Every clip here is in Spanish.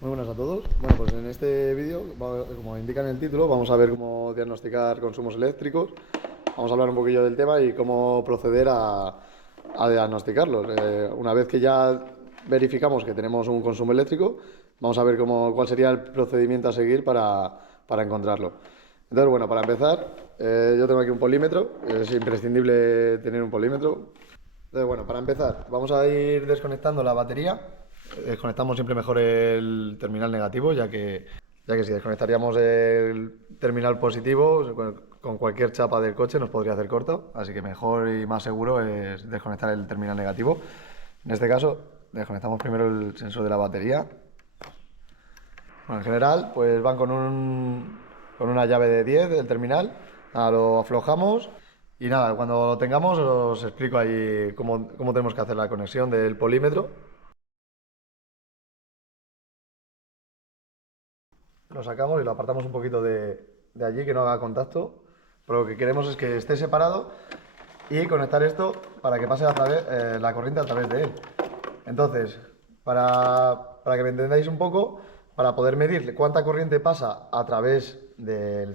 Muy buenas a todos. Bueno, pues en este vídeo, como indica en el título, vamos a ver cómo diagnosticar consumos eléctricos. Vamos a hablar un poquillo del tema y cómo proceder a diagnosticarlos. Una vez que ya verificamos que tenemos un consumo eléctrico, vamos a ver cuál sería el procedimiento a seguir para encontrarlo. Entonces, bueno, para empezar, yo tengo aquí un polímetro. Es imprescindible tener un polímetro. Entonces, bueno, para empezar, vamos a ir desconectando la batería. Desconectamos siempre mejor el terminal negativo, ya que si desconectaríamos el terminal positivo, con cualquier chapa del coche nos podría hacer corto. Así que mejor y más seguro es desconectar el terminal negativo. En este caso, desconectamos primero el sensor de la batería. Bueno, en general, pues van con una llave de 10 del terminal. Nada, lo aflojamos y nada, cuando lo tengamos os explico ahí cómo tenemos que hacer la conexión del polímetro. Lo sacamos y lo apartamos un poquito de allí, que no haga contacto. Pero lo que queremos es que esté separado y conectar esto para que pase la corriente a través de él. Entonces, para que me entendáis un poco, para poder medir cuánta corriente pasa a través del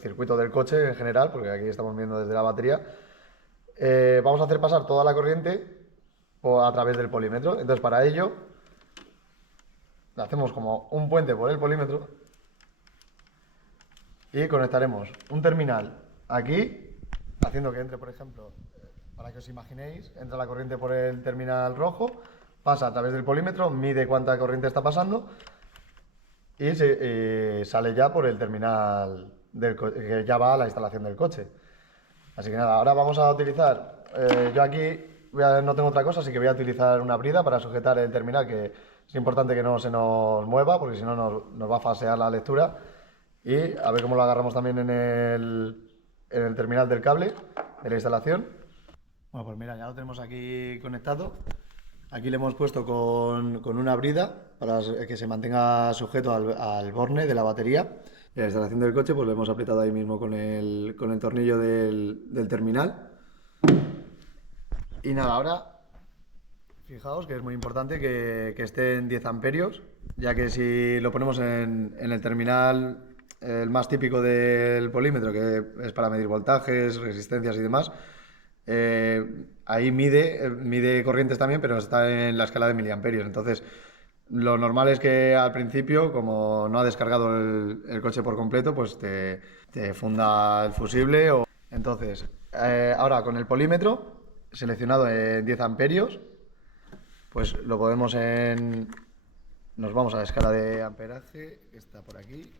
circuito del coche en general, porque aquí estamos viendo desde la batería, vamos a hacer pasar toda la corriente a través del polímetro. Entonces, para ello, hacemos como un puente por el polímetro y conectaremos un terminal aquí, haciendo que entre, por ejemplo, para que os imaginéis, entra la corriente por el terminal rojo, pasa a través del polímetro, mide cuánta corriente está pasando y sale ya por el terminal que ya va a la instalación del coche. Así que nada, ahora vamos a utilizar, yo aquí no tengo otra cosa, así que voy a utilizar una brida para sujetar el terminal, que es importante que no se nos mueva, porque si no nos va a falsear la lectura. Y a ver cómo lo agarramos también en el terminal del cable de la instalación. Bueno, pues mira, ya lo tenemos aquí conectado. Aquí le hemos puesto con una brida para que se mantenga sujeto al borne de la batería. Y la instalación del coche, pues lo hemos apretado ahí mismo con el tornillo del terminal. Y nada, ahora fijaos que es muy importante que esté en 10 amperios, ya que si lo ponemos en el terminal, el más típico del polímetro, que es para medir voltajes, resistencias y demás, ahí mide corrientes también, pero está en la escala de miliamperios. Entonces, lo normal es que al principio, como no ha descargado el coche por completo, pues te funda el fusible. Entonces, ahora con el polímetro seleccionado en 10 amperios, pues lo podemos nos vamos a la escala de amperaje, que está por aquí,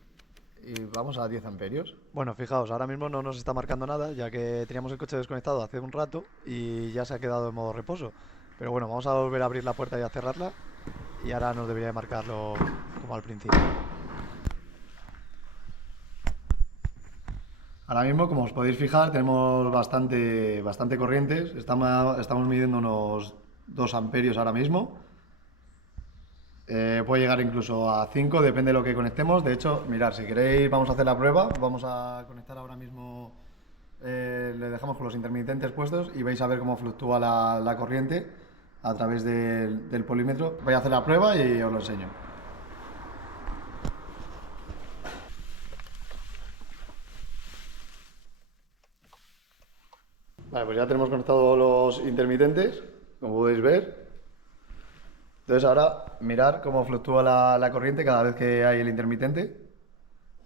y vamos a 10 amperios. Bueno, fijaos, ahora mismo no nos está marcando nada, ya que teníamos el coche desconectado hace un rato y ya se ha quedado en modo reposo. Pero bueno, vamos a volver a abrir la puerta y a cerrarla, y ahora nos debería de marcarlo como al principio. Ahora mismo, como os podéis fijar, tenemos bastante corrientes. Estamos midiendo unos 2 amperios ahora mismo. Puede llegar incluso a 5, depende de lo que conectemos. De hecho, mirad, si queréis vamos a hacer la prueba. Vamos a conectar ahora mismo, le dejamos con los intermitentes puestos y vais a ver cómo fluctúa la corriente a través del polímetro. Voy a hacer la prueba y os lo enseño. Vale, pues ya tenemos conectados los intermitentes, como podéis ver. Entonces ahora mirar cómo fluctúa la corriente cada vez que hay el intermitente.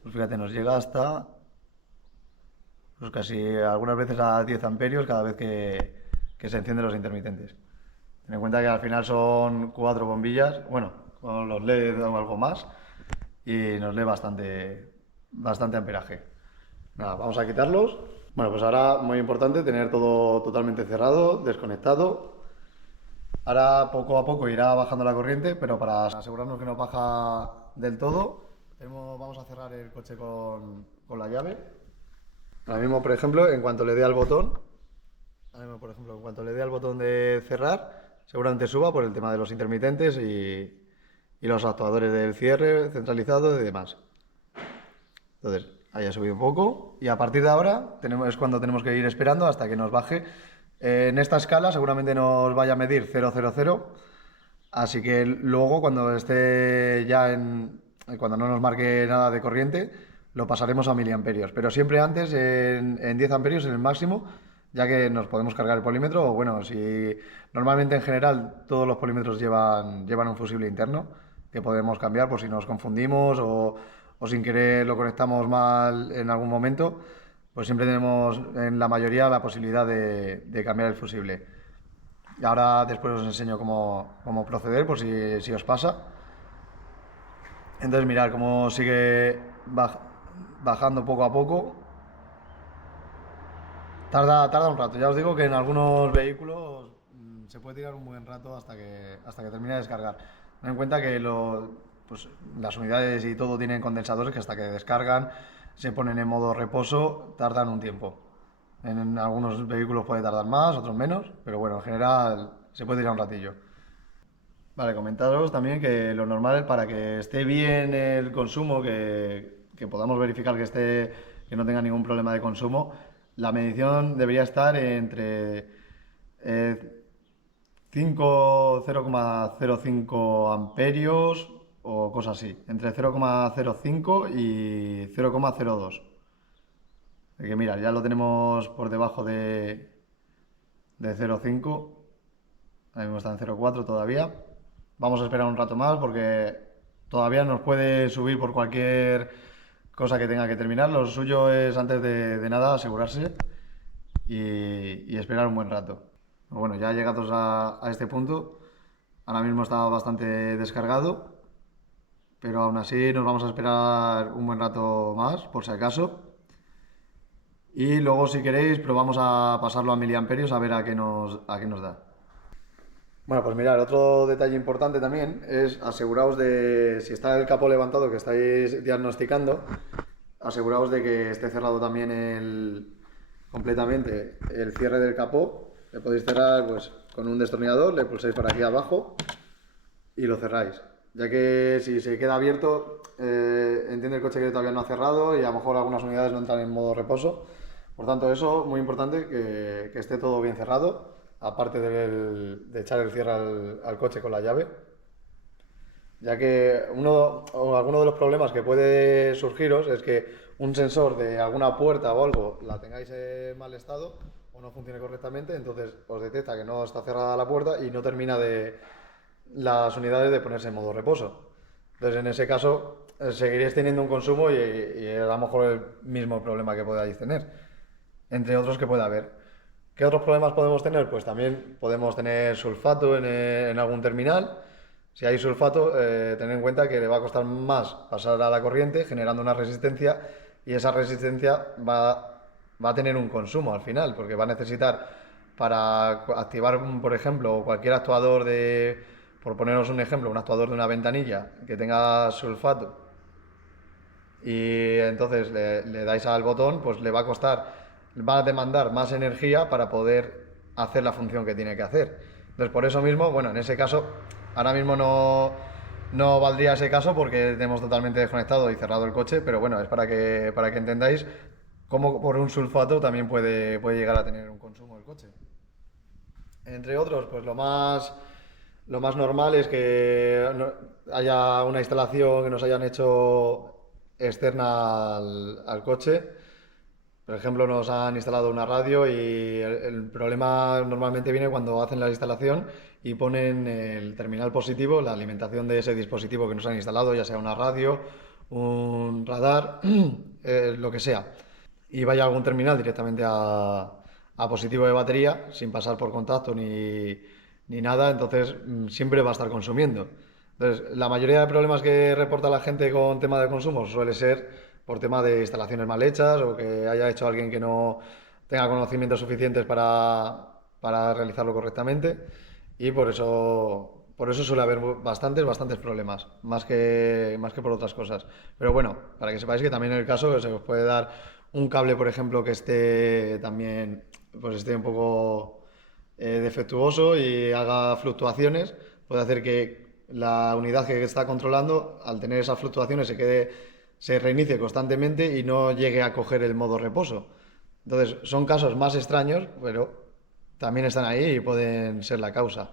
Pues fíjate, nos llega hasta pues casi algunas veces a 10 amperios cada vez que se encienden los intermitentes. Ten en cuenta que al final son 4 bombillas, bueno, con los LED o algo más, y nos lee bastante amperaje. Nada, vamos a quitarlos. Bueno, pues ahora muy importante tener todo totalmente cerrado, desconectado. Ahora poco a poco irá bajando la corriente, pero para asegurarnos que no baja del todo, vamos a cerrar el coche con la llave. Ahora mismo, por ejemplo, en cuanto le dé al botón, de cerrar, seguramente suba por el tema de los intermitentes y los actuadores del cierre centralizado y demás. Entonces, ahí ha subido un poco y a partir de ahora es cuando tenemos que ir esperando hasta que nos baje. En esta escala seguramente nos vaya a medir 000, Así que luego cuando esté ya cuando no nos marque nada de corriente, lo pasaremos a miliamperios. Pero siempre antes en 10 amperios en el máximo, ya que nos podemos cargar el polímetro. O bueno, si normalmente en general todos los polímetros llevan un fusible interno que podemos cambiar por si nos confundimos o sin querer lo conectamos mal en algún momento, pues siempre tenemos en la mayoría la posibilidad de cambiar el fusible. Y ahora después os enseño cómo proceder por si os pasa. Entonces mirad cómo sigue bajando poco a poco. Tarda un rato. Ya os digo que en algunos vehículos se puede tirar un buen rato hasta que termine de descargar. Ten en cuenta que pues, las unidades y todo tienen condensadores que hasta que descargan, se ponen en modo reposo, tardan un tiempo. En algunos vehículos puede tardar más, otros menos, pero bueno, en general se puede tirar un ratillo. Vale, comentaros también que lo normal para que esté bien el consumo, que podamos verificar que no tenga ningún problema de consumo, la medición debería estar entre 0,05 amperios o cosas así, entre 0,05 y 0,02. Que mira, ya lo tenemos por debajo de 0,5. Ahora mismo está en 0,4 todavía. Vamos a esperar un rato más porque todavía nos puede subir por cualquier cosa que tenga que terminar. Lo suyo es antes de nada asegurarse y esperar un buen rato. Bueno, ya llegados a este punto, ahora mismo está bastante descargado, pero aún así nos vamos a esperar un buen rato más, por si acaso. Y luego, si queréis, probamos a pasarlo a miliamperios a ver a qué nos da. Bueno, pues mirad, otro detalle importante también es aseguraos si está el capó levantado que estáis diagnosticando, aseguraos de que esté cerrado también completamente el cierre del capó. Le podéis cerrar pues con un destornillador, le pulsáis por aquí abajo y lo cerráis. Ya que si se queda abierto, entiende el coche que todavía no ha cerrado y a lo mejor algunas unidades no entran en modo reposo. Por tanto, eso muy importante que esté todo bien cerrado, aparte de echar el cierre al coche con la llave. Ya que alguno de los problemas que puede surgiros es que un sensor de alguna puerta o algo la tengáis en mal estado o no funcione correctamente, entonces os detecta que no está cerrada la puerta y no termina las unidades de ponerse en modo reposo. Entonces, en ese caso, seguiréis teniendo un consumo y a lo mejor el mismo problema que podáis tener, entre otros que pueda haber. ¿Qué otros problemas podemos tener? Pues también podemos tener sulfato en algún terminal. Si hay sulfato, tened en cuenta que le va a costar más pasar a la corriente, generando una resistencia, y esa resistencia va a tener un consumo al final, porque va a necesitar para activar, por ejemplo, cualquier actuador por poneros un ejemplo, un actuador de una ventanilla que tenga sulfato, y entonces le dais al botón, pues le va a costar, va a demandar más energía para poder hacer la función que tiene que hacer. Entonces, por eso mismo, bueno, en ese caso, ahora mismo no valdría ese caso porque tenemos totalmente desconectado y cerrado el coche, pero bueno, es para que entendáis cómo por un sulfato también puede llegar a tener un consumo el coche. Entre otros, pues lo más normal es que haya una instalación que nos hayan hecho externa al coche. Por ejemplo, nos han instalado una radio y el problema normalmente viene cuando hacen la instalación y ponen el terminal positivo, la alimentación de ese dispositivo que nos han instalado, ya sea una radio, un radar, lo que sea, y vaya algún terminal directamente a positivo de batería sin pasar por contacto ni nada, entonces siempre va a estar consumiendo. Entonces, la mayoría de problemas que reporta la gente con tema de consumo suele ser por tema de instalaciones mal hechas o que haya hecho alguien que no tenga conocimientos suficientes para realizarlo correctamente, y por eso suele haber bastantes problemas, más que por otras cosas. Pero bueno, para que sepáis que también en el caso se os puede dar un cable, por ejemplo, que esté también, pues esté un poco defectuoso y haga fluctuaciones, puede hacer que la unidad que está controlando, al tener esas fluctuaciones, se reinicie constantemente y no llegue a coger el modo reposo. Entonces, son casos más extraños, pero también están ahí y pueden ser la causa.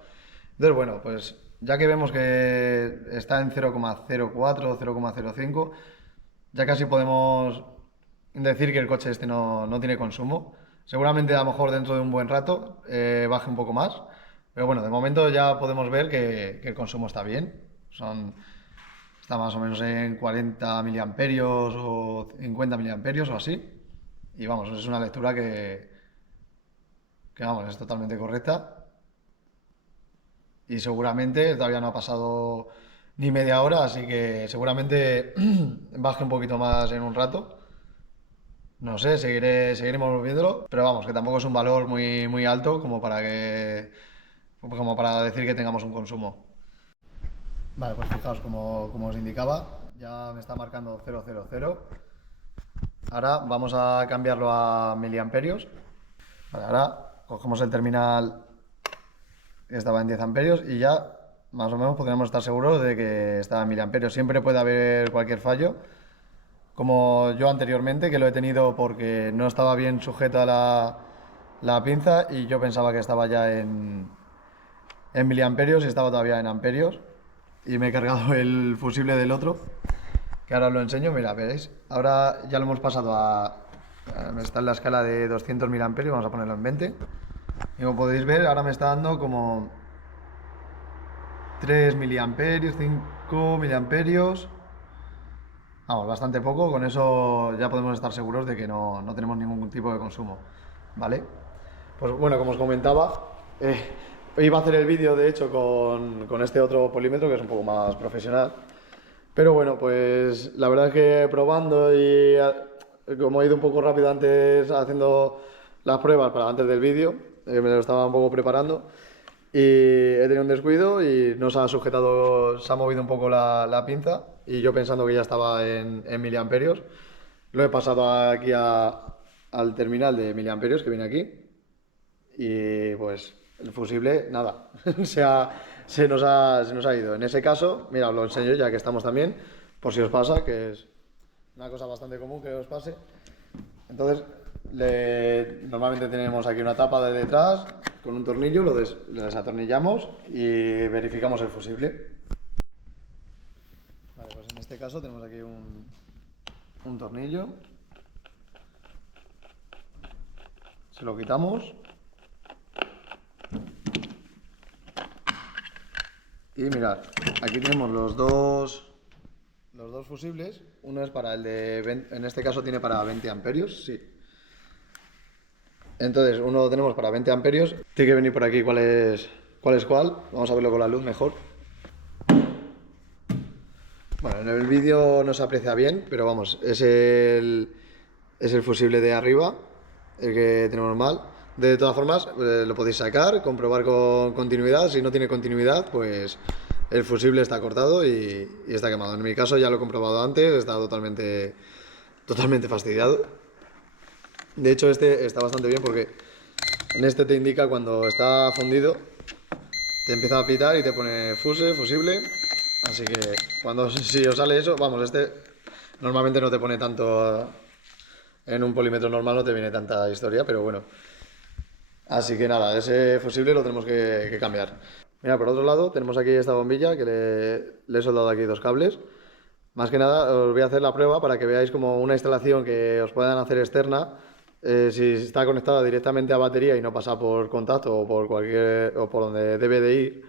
Entonces, bueno, pues ya que vemos que está en 0,04, 0,05, ya casi podemos decir que el coche este no tiene consumo. Seguramente a lo mejor dentro de un buen rato baje un poco más, pero bueno, de momento ya podemos ver que el consumo está bien. Está más o menos en 40 miliamperios o 50 miliamperios o así. Y vamos, es una lectura que vamos, es totalmente correcta. Y seguramente todavía no ha pasado ni media hora, así que seguramente baje un poquito más en un rato. No sé, seguiremos viéndolo, pero vamos, que tampoco es un valor muy alto como para decir que tengamos un consumo. Vale, pues fijaos, como os indicaba, ya me está marcando 000. Ahora vamos a cambiarlo a miliamperios. Vale, ahora cogemos el terminal que estaba en 10 amperios y ya más o menos podríamos estar seguros de que está en miliamperios. Siempre puede haber cualquier fallo, como yo anteriormente, que lo he tenido porque no estaba bien sujeta la pinza y yo pensaba que estaba ya en miliamperios y estaba todavía en amperios. Y me he cargado el fusible del otro, que ahora os lo enseño. Mira, veréis, ahora ya lo hemos pasado está en la escala de 200 miliamperios, vamos a ponerlo en 20. Y como podéis ver, ahora me está dando como 3 miliamperios, 5 miliamperios. Vamos, bastante poco, con eso ya podemos estar seguros de que no tenemos ningún tipo de consumo, ¿vale? Pues bueno, como os comentaba, iba a hacer el vídeo de hecho con este otro polímetro que es un poco más profesional, pero bueno, pues la verdad es que probando y como he ido un poco rápido antes haciendo las pruebas para antes del vídeo, me lo estaba un poco preparando y he tenido un descuido y no se ha sujetado, se ha movido un poco la pinza y yo pensando que ya estaba en miliamperios, lo he pasado aquí al terminal de miliamperios que viene aquí y pues el fusible, nada, se nos ha ido. En ese caso, mira, os lo enseño ya que estamos también, por si os pasa, que es una cosa bastante común que os pase. Entonces, normalmente tenemos aquí una tapa de detrás con un tornillo, lo desatornillamos y verificamos el fusible. Vale, pues en este caso tenemos aquí un tornillo. Se lo quitamos. Y mirad, aquí tenemos los dos fusibles. Uno es para el de 20, en este caso tiene para 20 amperios, sí. Entonces, uno lo tenemos para 20 amperios. Tiene que venir por aquí cuál es cuál. Vamos a verlo con la luz mejor. Bueno, en el vídeo no se aprecia bien, pero vamos, es el fusible de arriba, el que tenemos mal. De todas formas, lo podéis sacar, comprobar con continuidad. Si no tiene continuidad, pues el fusible está cortado y está quemado. En mi caso ya lo he comprobado antes, está totalmente fastidiado. De hecho, este está bastante bien porque en este te indica cuando está fundido, te empieza a pitar y te pone fusible. Así que si os sale eso, vamos, este normalmente no te pone tanto. En un polímetro normal no te viene tanta historia, pero bueno. Así que nada, ese fusible lo tenemos que cambiar. Mira, por otro lado tenemos aquí esta bombilla que le he soldado aquí dos cables. Más que nada os voy a hacer la prueba para que veáis como una instalación que os puedan hacer externa. Si está conectada directamente a batería y no pasa por contacto o por donde debe de ir,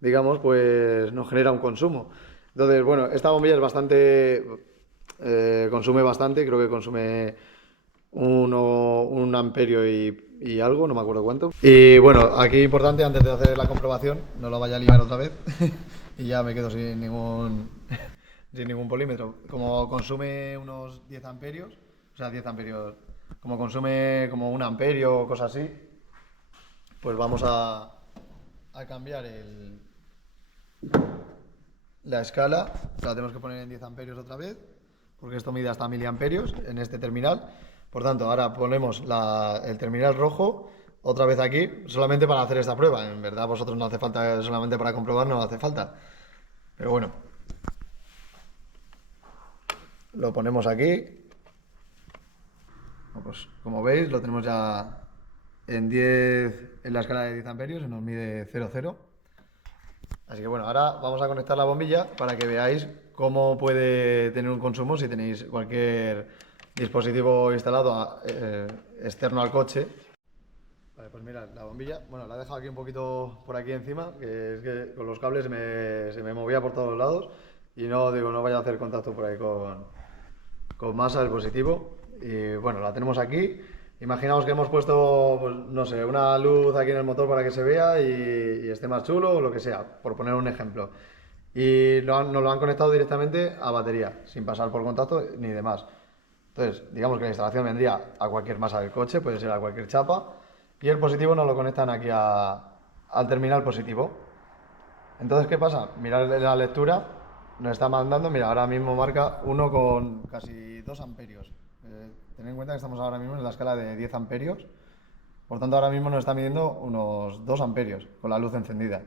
digamos, pues nos genera un consumo. Entonces, bueno, esta bombilla es consume bastante, creo que consume un amperio y algo, no me acuerdo cuánto. Y bueno, aquí importante, antes de hacer la comprobación, no lo vaya a liar otra vez y ya me quedo sin ningún polímetro. Como consume unos 10 amperios, o sea, 10 amperios, como consume como un amperio o cosas así, pues vamos a cambiar la escala. La tenemos que poner en 10 amperios otra vez, porque esto mide hasta miliamperios en este terminal. Por tanto, ahora ponemos el terminal rojo otra vez aquí, solamente para hacer esta prueba. En verdad, vosotros no hace falta, solamente para comprobar no hace falta. Pero bueno, lo ponemos aquí. Pues como veis, lo tenemos ya en la escala de 10 amperios, se nos mide 0,0. Así que bueno, ahora vamos a conectar la bombilla para que veáis cómo puede tener un consumo si tenéis cualquier dispositivo instalado externo al coche. Vale, pues mira, la bombilla, bueno, la he dejado aquí un poquito por aquí encima, que es que con los cables se me movía por todos lados y no, digo, no vaya a hacer contacto por ahí con masa del positivo. Y bueno, la tenemos aquí. Imaginaos que hemos puesto, pues, no sé, una luz aquí en el motor para que se vea y esté más chulo o lo que sea, por poner un ejemplo. Y nos lo han conectado directamente a batería, sin pasar por contacto ni demás. Entonces, digamos que la instalación vendría a cualquier masa del coche, puede ser a cualquier chapa, y el positivo nos lo conectan aquí al terminal positivo. Entonces, ¿qué pasa? Mirad la lectura, nos está mandando, mira, ahora mismo marca 1 con casi 2 amperios. Tened en cuenta que estamos ahora mismo en la escala de 10 amperios, por tanto ahora mismo nos está midiendo unos 2 amperios con la luz encendida.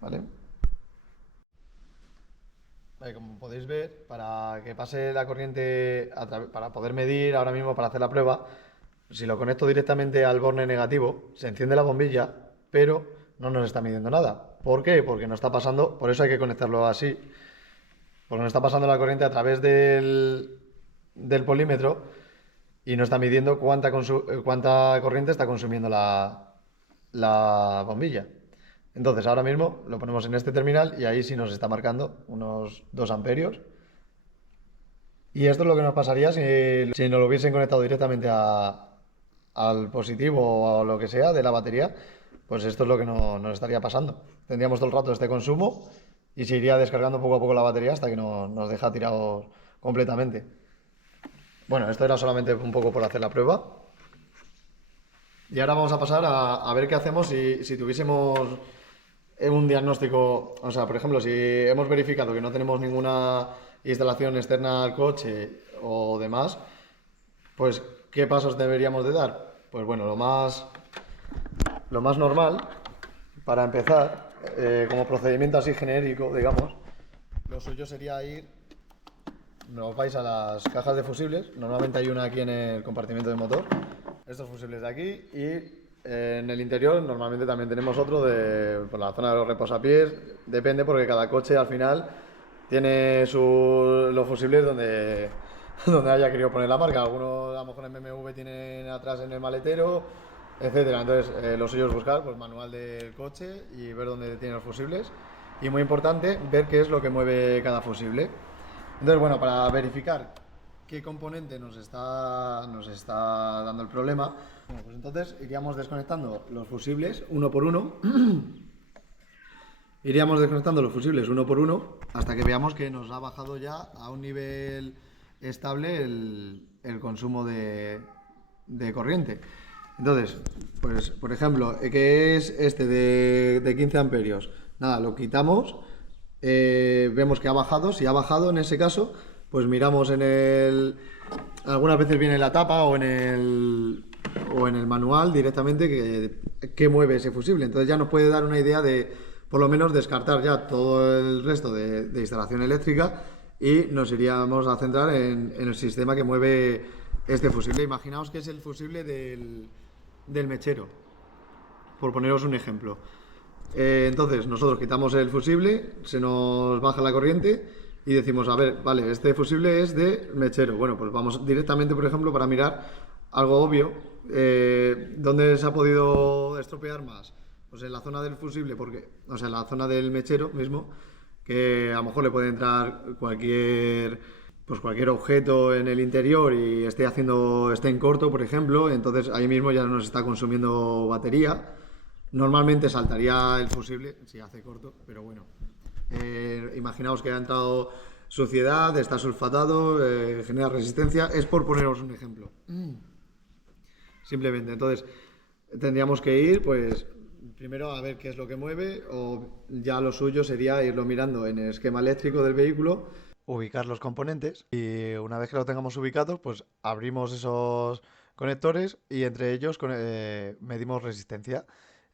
¿Vale? Vale, como podéis ver, para que pase la corriente, para poder medir ahora mismo, para hacer la prueba, si lo conecto directamente al borne negativo, se enciende la bombilla, pero no nos está midiendo nada. ¿Por qué? Porque no está pasando, por eso hay que conectarlo así, porque no está pasando la corriente a través del polímetro y no está midiendo cuánta corriente está consumiendo la bombilla. Entonces ahora mismo lo ponemos en este terminal y ahí sí nos está marcando unos 2 amperios. Y esto es lo que nos pasaría si nos lo hubiesen conectado directamente al positivo o lo que sea de la batería. Pues esto es lo que nos estaría pasando. Tendríamos todo el rato este consumo y se iría descargando poco a poco la batería hasta que nos deja tirados completamente. Bueno, esto era solamente un poco por hacer la prueba. Y ahora vamos a pasar a ver qué hacemos si tuviésemos un diagnóstico. O sea, por ejemplo, si hemos verificado que no tenemos ninguna instalación externa al coche o demás, pues ¿qué pasos deberíamos de dar? Pues bueno, lo más normal, para empezar, como procedimiento así genérico, digamos, lo suyo sería nos vais a las cajas de fusibles, normalmente hay una aquí en el compartimento de motor, estos fusibles de aquí, y en el interior normalmente también tenemos otro por la zona de los reposapiés, depende porque cada coche al final tiene los fusibles donde haya querido poner la marca. Algunos a lo mejor en BMW tienen atrás en el maletero, etcétera. Entonces lo suyo es buscar pues manual del coche y ver dónde tienen los fusibles. Y muy importante, ver qué es lo que mueve cada fusible. Entonces, bueno, para verificar qué componente nos está dando el problema, bueno, pues entonces iríamos desconectando los fusibles uno por uno. Iríamos desconectando los fusibles uno por uno hasta que veamos que nos ha bajado ya a un nivel estable el consumo de corriente. Entonces, pues por ejemplo, que es este de 15 amperios. Nada, lo quitamos, vemos que ha bajado. Si ha bajado en ese caso, pues miramos algunas veces viene en la tapa o en el manual directamente que mueve ese fusible. Entonces ya nos puede dar una idea de, por lo menos, descartar ya todo el resto de instalación eléctrica y nos iríamos a centrar en el sistema que mueve este fusible. Imaginaos que es el fusible del mechero, por poneros un ejemplo. Entonces nosotros quitamos el fusible, se nos baja la corriente y decimos, a ver, vale, este fusible es de mechero. Bueno, pues vamos directamente, por ejemplo, para mirar algo obvio. ¿Dónde se ha podido estropear más? Pues en la zona del fusible, o sea, en la zona del mechero mismo, que a lo mejor le puede entrar cualquier objeto en el interior y esté en corto, por ejemplo, entonces ahí mismo ya nos está consumiendo batería. Normalmente saltaría el fusible si hace corto, pero bueno. Imaginaos que ha entrado suciedad, está sulfatado, genera resistencia. Es por poneros un ejemplo. Simplemente, entonces tendríamos que ir, pues, primero a ver qué es lo que mueve, o ya lo suyo sería irlo mirando en el esquema eléctrico del vehículo, ubicar los componentes y una vez que lo tengamos ubicados, pues abrimos esos conectores y entre ellos medimos resistencia.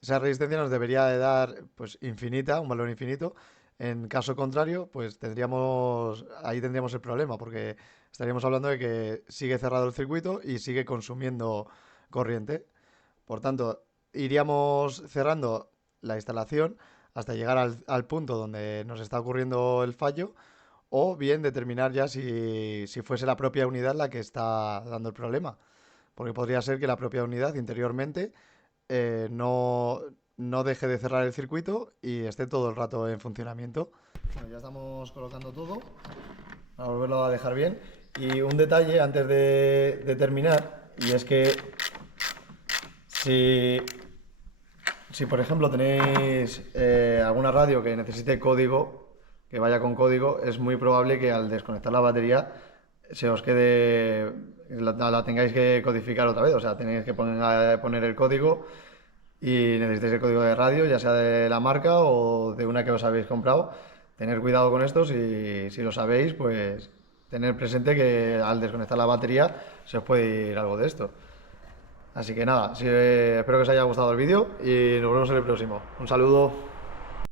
Esa resistencia nos debería de dar pues infinita, un valor infinito. En caso contrario, pues ahí tendríamos el problema, porque estaríamos hablando de que sigue cerrado el circuito y sigue consumiendo corriente. Por tanto, iríamos cerrando la instalación hasta llegar al punto donde nos está ocurriendo el fallo, o bien determinar ya si fuese la propia unidad la que está dando el problema. Porque podría ser que la propia unidad interiormente no deje de cerrar el circuito y esté todo el rato en funcionamiento. Bueno, ya estamos colocando todo, a volverlo a dejar bien. Y un detalle antes de terminar, y es que si, si por ejemplo tenéis alguna radio que necesite código, que vaya con código, es muy probable que al desconectar la batería se os quede, la tengáis que codificar otra vez, o sea, tenéis que poner el código y necesitáis el código de radio, ya sea de la marca o de una que os habéis comprado. Tener cuidado con esto, si lo sabéis, pues tener presente que al desconectar la batería se os puede ir algo de esto. Así que nada, espero que os haya gustado el vídeo y nos vemos en el próximo. Un saludo.